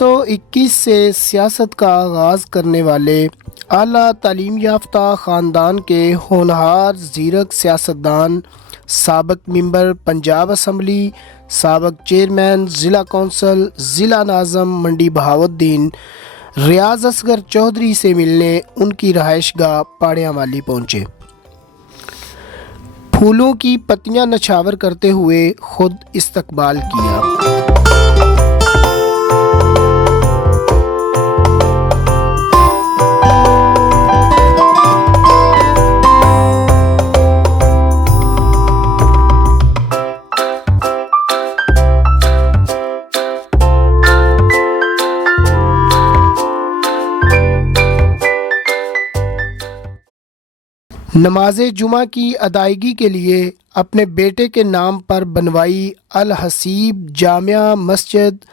1921 سے سیاست کا آغاز کرنے والے اعلیٰ تعلیم یافتہ خاندان کے ہونہار زیرک سیاستدان، سابق ممبر پنجاب اسمبلی، سابق چیئرمین ضلع کونسل، ضلع ناظم منڈی بہاؤالدین ریاض اصغر چودھری سے ملنے ان کی رہائش گاہ پاڑیاں والی پہنچے۔ پھولوں کی پتیاں نچھاور کرتے ہوئے خود استقبال کیا۔ نماز جمعہ کی ادائیگی کے لیے اپنے بیٹے کے نام پر بنوائی الحسیب جامع مسجد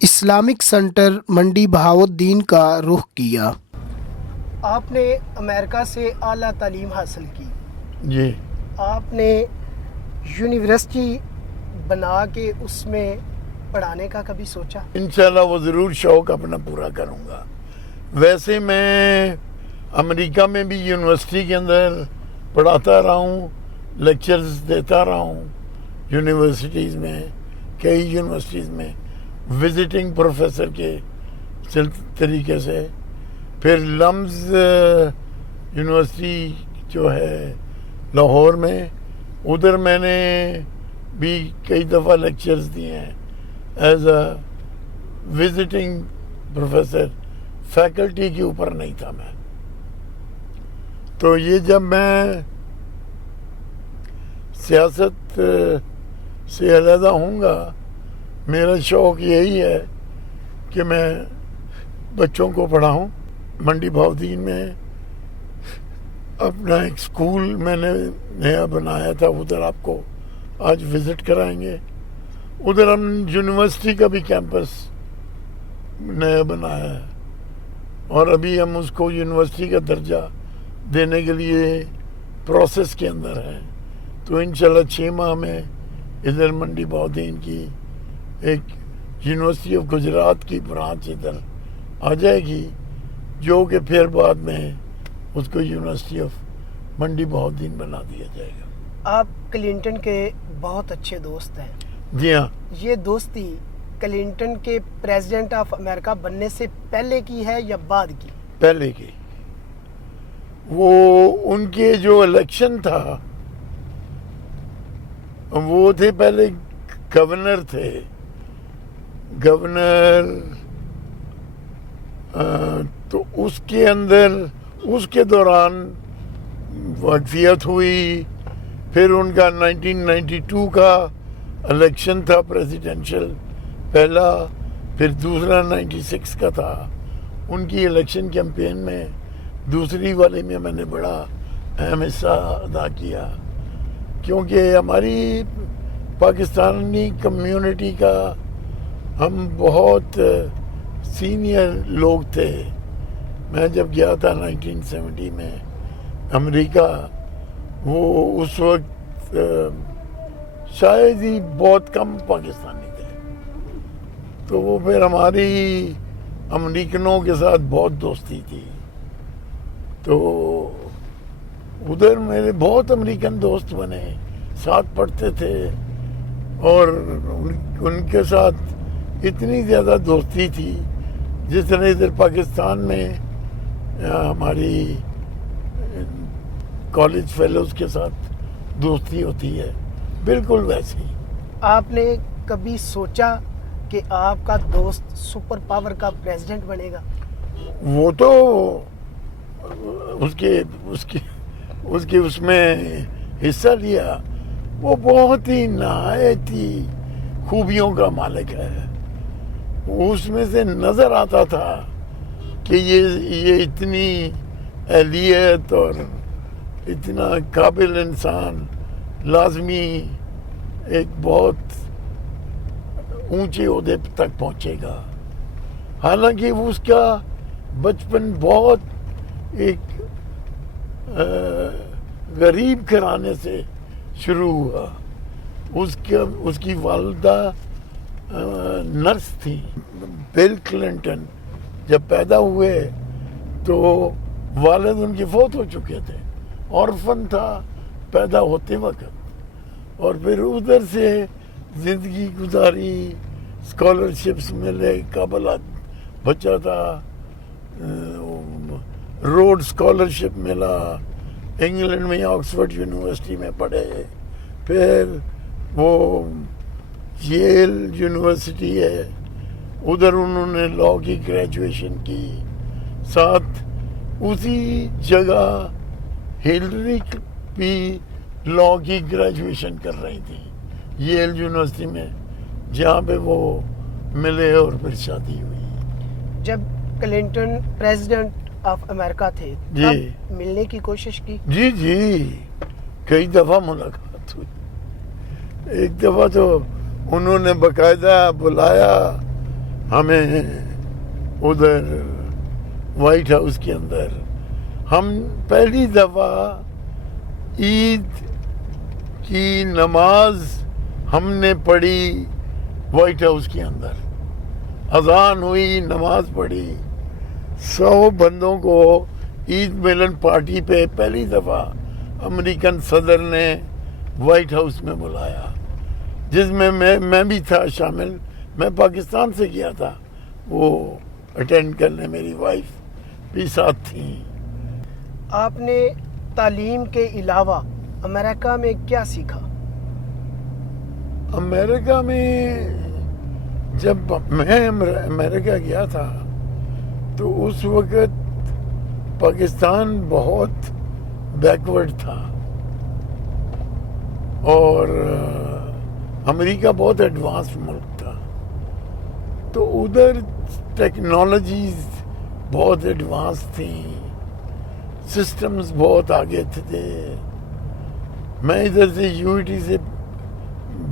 اسلامک سینٹر منڈی بہاؤالدین کا رخ کیا۔ آپ نے امریکہ سے اعلیٰ تعلیم حاصل کی جی۔ آپ نے یونیورسٹی بنا کے اس میں پڑھانے کا کبھی سوچا؟ انشاءاللہ وہ ضرور شوق اپنا پورا کروں گا۔ ویسے میں امریکہ میں بھی یونیورسٹی کے اندر پڑھاتا رہا ہوں، لیکچرز دیتا رہا ہوں یونیورسٹیز میں، کئی یونیورسٹیز میں وزٹنگ پروفیسر کے طریقے سے۔ پھر لمز یونیورسٹی جو ہے لاہور میں، ادھر میں نے بھی کئی دفعہ لیکچرز دیے ہیں as a visiting professor, faculty کے اوپر نہیں تھا میں۔ تو یہ جب میں سیاست سے علیحدہ ہوں گا، میرا شوق یہی ہے کہ میں بچوں کو پڑھاؤں۔ منڈی بہاؤالدین میں اپنا ایک سکول میں نے نیا بنایا تھا، ادھر آپ کو آج وزٹ کرائیں گے۔ ادھر ہم یونیورسٹی کا بھی کیمپس نیا بنایا ہے، اور ابھی ہم اس کو یونیورسٹی کا درجہ دینے کے لیے پروسیس کے اندر ہے۔ تو انشاءاللہ 6 ماہ میں ادھر منڈی بہاؤالدین کی ایک یونیورسٹی آف گجرات کی برانچ ادھر آ جائے گی، جو کہ پھر بعد میں اس کو یونیورسٹی آف منڈی بہاؤالدین بنا دیا جائے گا۔ آپ کلنٹن کے بہت اچھے دوست ہیں۔ جی ہاں۔ یہ دوستی کلنٹن کے پریزیڈنٹ آف امریکہ بننے سے پہلے کی ہے یا بعد کی؟ پہلے کی۔ وہ ان کے جو الیکشن تھا، وہ تھے پہلے گورنر تھے، گورنر، تو اس کے اندر اس کے دوران واقفیت ہوئی۔ پھر ان کا 1992 کا الیکشن تھا پریزیڈنشل پہلا، پھر دوسرا 96 کا تھا۔ ان کی الیکشن کیمپین میں دوسری والے میں نے بڑا اہم حصہ ادا کیا، کیونکہ ہماری پاکستانی کمیونٹی کا ہم بہت سینئر لوگ تھے۔ میں جب گیا تھا 1970 میں امریکہ، وہ اس وقت شاید ہی بہت کم پاکستانی تھے، تو وہ پھر ہماری امریکنوں کے ساتھ بہت دوستی تھی۔ تو ادھر میرے بہت امریکن دوست بنے، ساتھ پڑھتے تھے، اور ان کے ساتھ اتنی زیادہ دوستی تھی جس طرح ادھر پاکستان میں ہماری کالج فیلوز کے ساتھ دوستی ہوتی ہے، بالکل ویسے ہی۔ آپ نے کبھی سوچا کہ آپ کا دوست سپر پاور کا پریزیڈنٹ بنے گا؟ وہ تو اس میں حصہ لیا۔ وہ بہت ہی نہایت ہی خوبیوں کا مالک ہے۔ اس میں سے نظر آتا تھا کہ یہ اتنی اہلیت اور اتنا قابل انسان لازمی ایک بہت اونچے عہدے تک پہنچے گا۔ حالانکہ اس کا بچپن بہت ایک غریب گھرانے سے شروع ہوا۔ اس کی والدہ نرس تھی. بل کلنٹن جب پیدا ہوئے تو والد ان کے فوت ہو چکے تھے, آرفن تھا پیدا ہوتے وقت, اور پھر ادھر سے زندگی گزاری, اسکالرشپس ملے, کابل بچہ تھا, روڈ اسکالرشپ ملا, انگلینڈ میں آکسفورڈ یونیورسٹی میں پڑھے, پھر وہ ییل یونیورسٹی ہے ادھر انہوں نے لاء کی گریجویشن کی, ساتھ اسی جگہ ہلری بھی لاء کی گریجویشن کر رہی تھی ییل یونیورسٹی میں, جہاں پہ وہ ملے اور پھر شادی ہوئی. جب کلنٹن پریزیڈنٹ آف امریکہ تھے جی, تب ملنے کی کوشش کی؟ جی جی, کئی دفعہ ملاقات ہوئی. ایک دفعہ تو انہوں نے باقاعدہ بلایا ہمیں ادھر وائٹ ہاؤس کے اندر. ہم پہلی دفعہ عید کی نماز ہم نے پڑھی وائٹ ہاؤس کے اندر, اذان ہوئی, نماز پڑھی, 100 بندوں کو عید ملن پارٹی پہ پہلی دفعہ امریکن صدر نے وائٹ ہاؤس میں بلایا, جس میں میں بھی تھا شامل. میں پاکستان سے گیا تھا وہ اٹینڈ کرنے, میری وائف بھی ساتھ تھیں. آپ نے تعلیم کے علاوہ امریکہ میں کیا سیکھا؟ امریکہ میں جب میں امریکہ گیا تھا تو اس وقت پاکستان بہت بیکورڈ تھا اور امریکہ بہت ایڈوانس ملک تھا, تو ادھر ٹیکنالوجیز بہت ایڈوانس تھیں, سسٹمز بہت آگے تھے. میں ادھر سے یو ای ٹی سے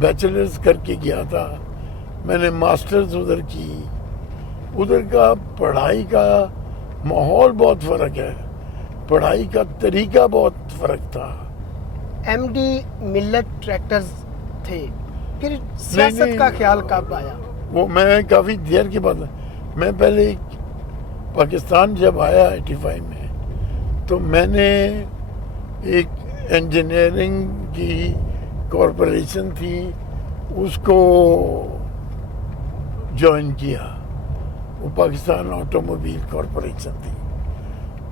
بیچلرز کر کے گیا تھا, میں نے ماسٹرز ادھر کی. ادھر کا پڑھائی کا ماحول بہت فرق ہے, پڑھائی کا طریقہ بہت فرق تھا. ایم ڈی ملت ٹریکٹرز تھے, پھر سیاست کا خیال کب آیا؟ وہ میں کافی دیر کے بعد, میں پہلے پاکستان جب آیا 85 میں تو میں نے ایک انجینئرنگ کی کارپوریشن تھی اس کو جوائن کیا. وہ پاکستان آٹو موبائل کارپوریشن تھی.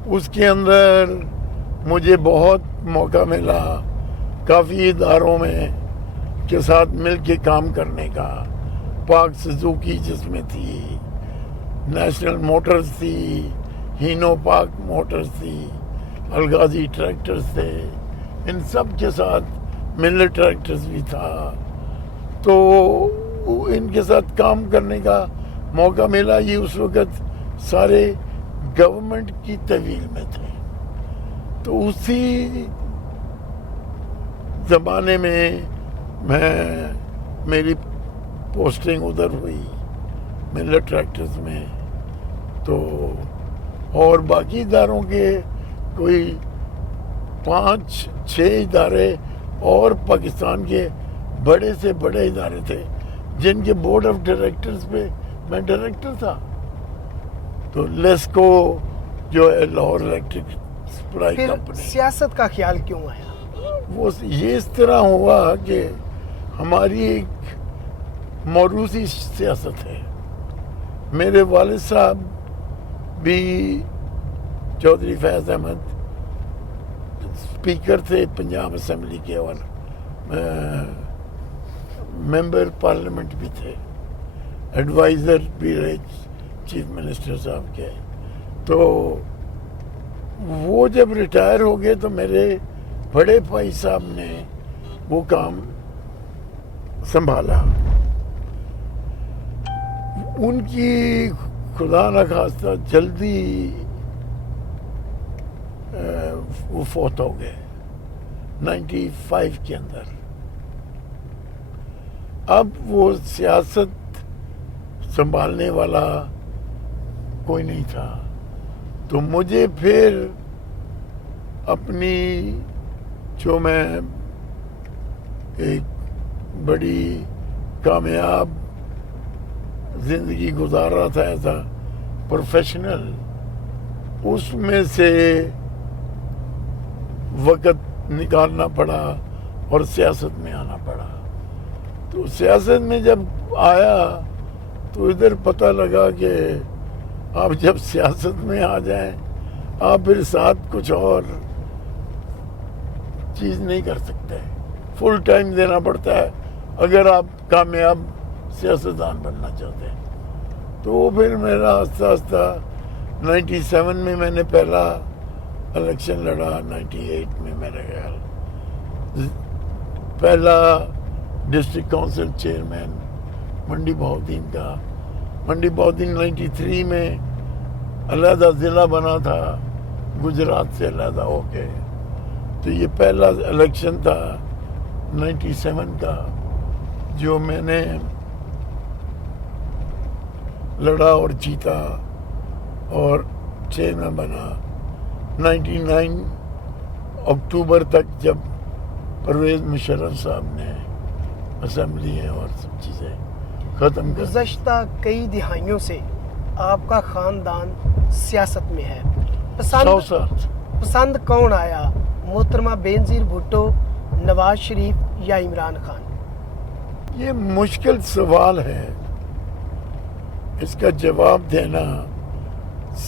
اس کے اندر مجھے بہت موقع ملا کافی اداروں میں کے ساتھ مل کے کام کرنے کا. پاک سزوکی جس میں تھی, نیشنل موٹرز تھی, ہینو پاک موٹرز تھی, الغازی ٹریکٹرز تھے, ان سب کے ساتھ ملٹ ٹریکٹرز بھی تھا. تو ان کے ساتھ کام کرنے کا موقع ملا. یہ اس وقت سارے گورنمنٹ کی تحویل میں تھے, تو اسی زمانے میں میری پوسٹنگ ادھر ہوئی ملٹ ٹریکٹرز میں. تو اور باقی اداروں کے کوئی 5-6 ادارے اور پاکستان کے بڑے سے بڑے ادارے تھے جن کے بورڈ آف ڈائریکٹرز پہ میں ڈائریکٹر تھا. تو لیسکو جو ہے لاہور الیکٹرک سپلائی کمپنی. سیاست کا خیال کیوں آیا؟ وہ یہ اس طرح ہوا کہ ہماری ایک موروثی سیاست ہے. میرے والد صاحب بھی چودھری فیض احمد اسپیکر تھے پنجاب اسمبلی کے اور ممبر پارلیمنٹ بھی تھے, ایڈوائزر بھی رہے چیف منسٹر صاحب کے. تو وہ جب ریٹائر ہو گئے تو میرے بڑے بھائی صاحب نے وہ کام سنبھالا. ان کی خدا نخواستہ جلدی وہ فوت ہو گئے 95 کے اندر. اب وہ سیاست سنبھالنے والا کوئی نہیں تھا, تو مجھے پھر اپنی جو میں ایک بڑی کامیاب زندگی گزار رہا تھا ایسا پروفیشنل، اس میں سے وقت نکالنا پڑا اور سیاست میں آنا پڑا. تو سیاست میں جب آیا تو ادھر پتہ لگا کہ آپ جب سیاست میں آ جائیں آپ پھر ساتھ کچھ اور چیز نہیں کر سکتے، فل ٹائم دینا پڑتا ہے اگر آپ کامیاب سیاستدان بننا چاہتے ہیں. تو پھر میرا آہستہ آہستہ 97 میں میں نے پہلا الیکشن لڑا، 98 میں میرا خیال پہلا ڈسٹرکٹ کونسل چیئرمین منڈی بہاؤدین کا. منڈی بہاؤدین 93 میں علیحدہ ضلع بنا تھا گجرات سے علیحدہ ہو کے. تو یہ پہلا الیکشن تھا 97 کا جو میں نے لڑا اور جیتا اور چیئرمین بنا. 99 اکتوبر تک جب پرویز مشرف صاحب نے اسمبلی اور سب چیزیں ختم کر. گزشتہ کئی دہائیوں سے آپ کا خاندان سیاست میں ہے. 100 سال پسند کون آیا، محترمہ بینظیر بھٹو، نواز شریف یا عمران خان؟ یہ مشکل سوال ہے، اس کا جواب دینا.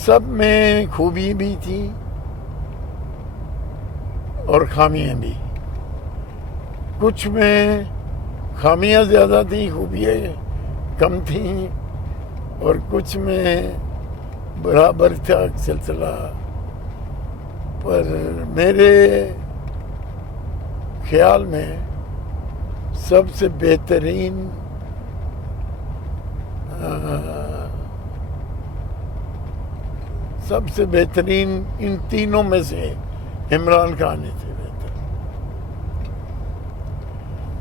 سب میں خوبی بھی تھی اور خامیاں بھی. کچھ میں خامیاں زیادہ تھیں، خوبیاں کم تھیں، اور کچھ میں برابر تھا سلسلہ. پر میرے خیال میں سب سے بہترین ان تینوں میں سے عمران خان ہی تھے بہتر.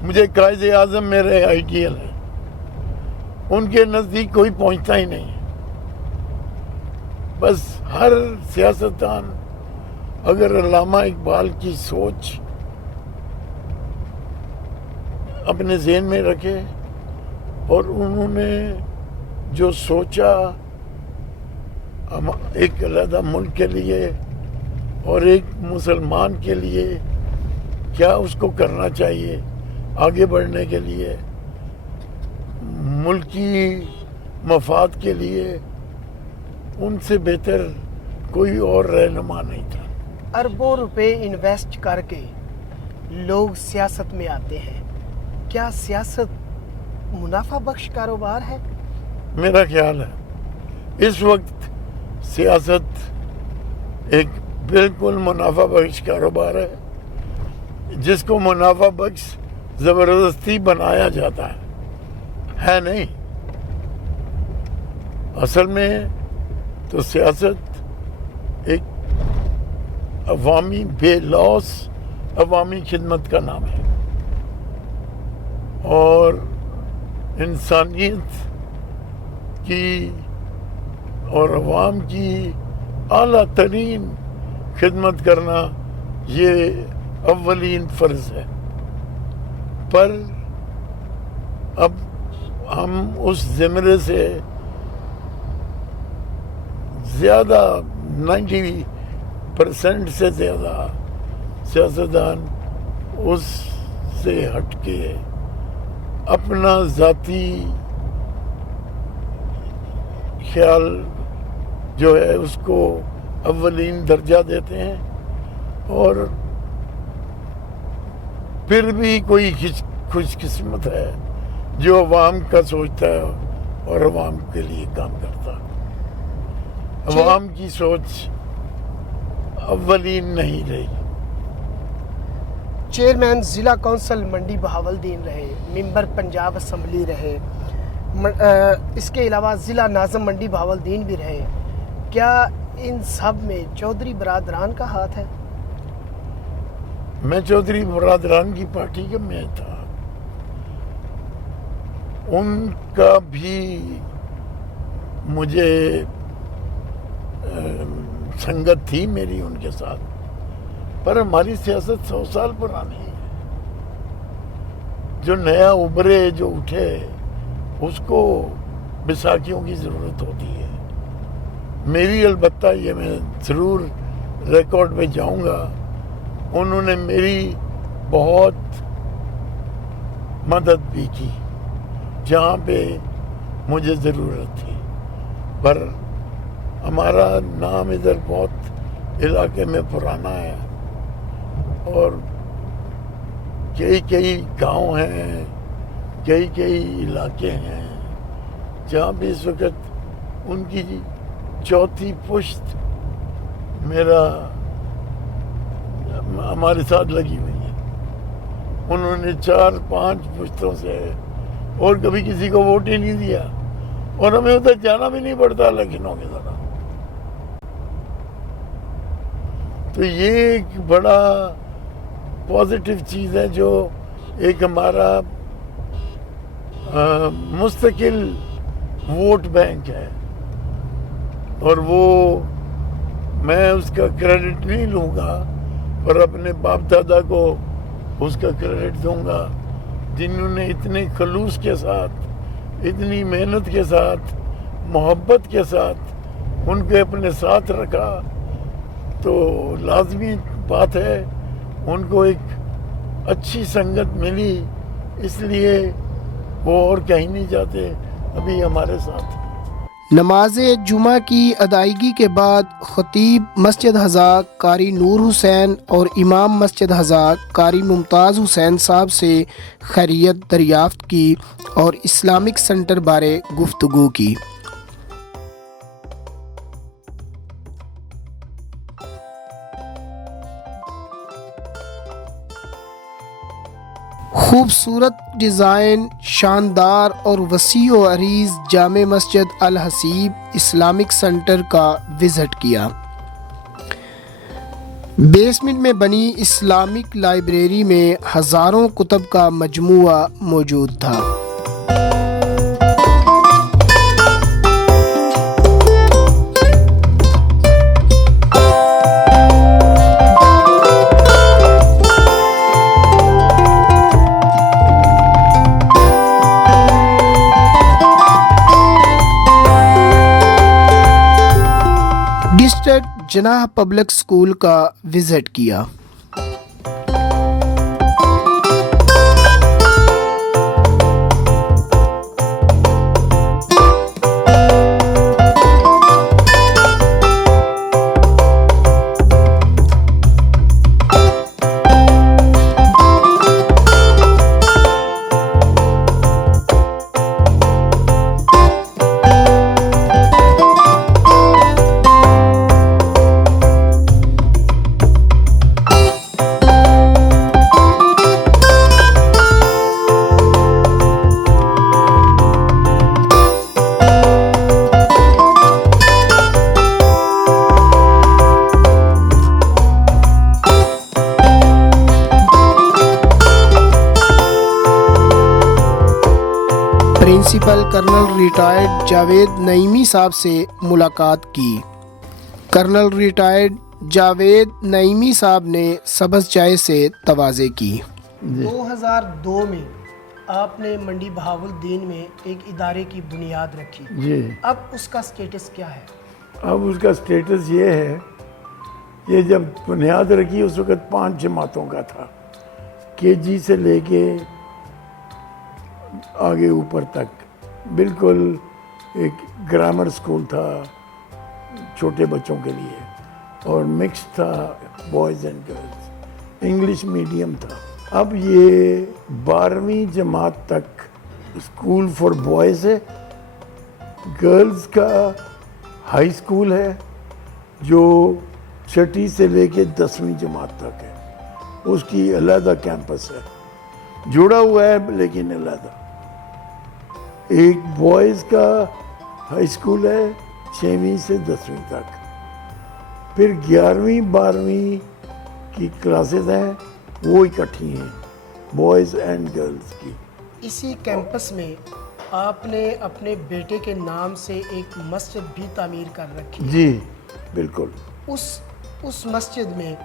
مجھے قائد اعظم میرے آئیڈیل ہیں، ان کے نزدیک کوئی پہنچتا ہی نہیں. بس ہر سیاستدان اگر علامہ اقبال کی سوچ اپنے ذہن میں رکھے اور انہوں نے جو سوچا ایک علیحدہ ملک کے لیے اور ایک مسلمان کے لیے کیا اس کو کرنا چاہیے آگے بڑھنے کے لیے، ملکی مفاد کے لیے، ان سے بہتر کوئی اور رہنما نہیں تھا. اربوں روپے انویسٹ کر کے لوگ سیاست میں آتے ہیں، کیا سیاست منافع بخش کاروبار ہے؟ میرا خیال ہے اس وقت سیاست ایک بالکل منافع بخش کاروبار ہے جس کو منافع بخش زبردستی بنایا جاتا ہے نہیں. اصل میں تو سیاست ایک عوامی بے لوث عوامی خدمت کا نام ہے اور انسانیت کی اور عوام کی اعلیٰ ترین خدمت کرنا یہ اولین فرض ہے. پر اب ہم اس زمرے سے زیادہ 90% سے زیادہ سیاستدان اس سے ہٹ کے اپنا ذاتی خیال جو ہے اس کو اولین درجہ دیتے ہیں اور پھر بھی کوئی خوش قسمت ہے جو عوام کا سوچتا ہے اور عوام کے لیے کام کرتا. عوام کی سوچ اولین نہیں رہی. چیئرمین ضلع کونسل منڈی بہاولدین رہے، ممبر پنجاب اسمبلی رہے، اس کے علاوہ ضلع ناظم منڈی بہاولدین بھی رہے. کیا ان سب میں چودھری برادران کا ہاتھ ہے؟ میں چودھری برادران کی پارٹی کا میں تھا، ان کا بھی مجھے سنگت تھی میری ان کے ساتھ، پر ہماری سیاست 100 سال پرانی ہے. جو نیا ابھرے جو اٹھے اس کو بیساکھیوں کی ضرورت ہوتی ہے. میری البتہ یہ میں ضرور ریکارڈ پہ جاؤں گا, انہوں نے میری بہت مدد بھی کی جہاں پہ مجھے ضرورت تھی. پر ہمارا نام ادھر بہت علاقے میں پرانا ہے اور کئی گاؤں ہیں, کئی علاقے ہیں جہاں بھی اس وقت ان کی چوتھی پشت میرا ہمارے ساتھ لگی ہوئی ہے. انہوں نے 4-5 پشتوں سے اور کبھی کسی کو ووٹ ہی نہیں دیا اور ہمیں ادھر جانا بھی نہیں پڑتا لکھنؤ کی طرح. تو یہ ایک بڑا پازیٹیو چیز ہے جو ایک ہمارا مستقل ووٹ بینک ہے, اور وہ میں اس کا کریڈٹ نہیں لوں گا پر اپنے باپ دادا کو اس کا کریڈٹ دوں گا جنہوں نے اتنے خلوص کے ساتھ, اتنی محنت کے ساتھ, محبت کے ساتھ ان کو اپنے ساتھ رکھا. تو لازمی بات ہے ان کو ایک اچھی سنگت ملی, اس لیے وہ اور کہیں نہیں جاتے, ابھی ہمارے ساتھ. نماز جمعہ کی ادائیگی کے بعد خطیب مسجد ہزا قاری نور حسین اور امام مسجد ہزا قاری ممتاز حسین صاحب سے خیریت دریافت کی اور اسلامک سینٹر بارے گفتگو کی. خوبصورت ڈیزائن، شاندار اور وسیع و عریض جامع مسجد الحسیب اسلامک سینٹر کا وزٹ کیا. بیسمنٹ میں بنی اسلامک لائبریری میں ہزاروں کتب کا مجموعہ موجود تھا. ڈسٹرکٹ جناح پبلک اسکول کا وزٹ کیا. Principal colonel retired Javed Naeemi صاحب سے ملاقات کی. کرنل ریٹائرڈ جاوید نعیمی صاحب نے سبز چائے سے تواضع کی. 2002 میں آپ نے منڈی بہاولدین میں ایک ادارے کی بنیاد رکھی. جی, اب اس کا سٹیٹس کیا ہے؟ اب اس کا سٹیٹس یہ ہے, یہ جب بنیاد رکھی اس وقت 5 جماعتوں کا تھا, KG سے لے کے آگے اوپر تک. بالکل ایک گرامر سکول تھا چھوٹے بچوں کے لیے, اور مکس تھا boys and girls, English medium تھا. اب یہ 12ویں جماعت تک اسکول فار بوائز ہے, گرلز کا ہائی اسکول ہے جو 6 سے لے کے 10ویں جماعت تک ہے, اس کی علیحدہ کیمپس ہے, جڑا ہوا ہے لیکن علیحدہ. ایک بوائز کا ہائی اسکول ہے 6ویں سے 10ویں تک, پھر 11ویں 12ویں کی کلاسز ہیں وہ اکٹھی ہیں بوائز اینڈ گرلز کی. اسی کیمپس میں آپ نے اپنے بیٹے کے نام سے ایک مسجد بھی تعمیر کر رکھی. جی بالکل. اس مسجد میں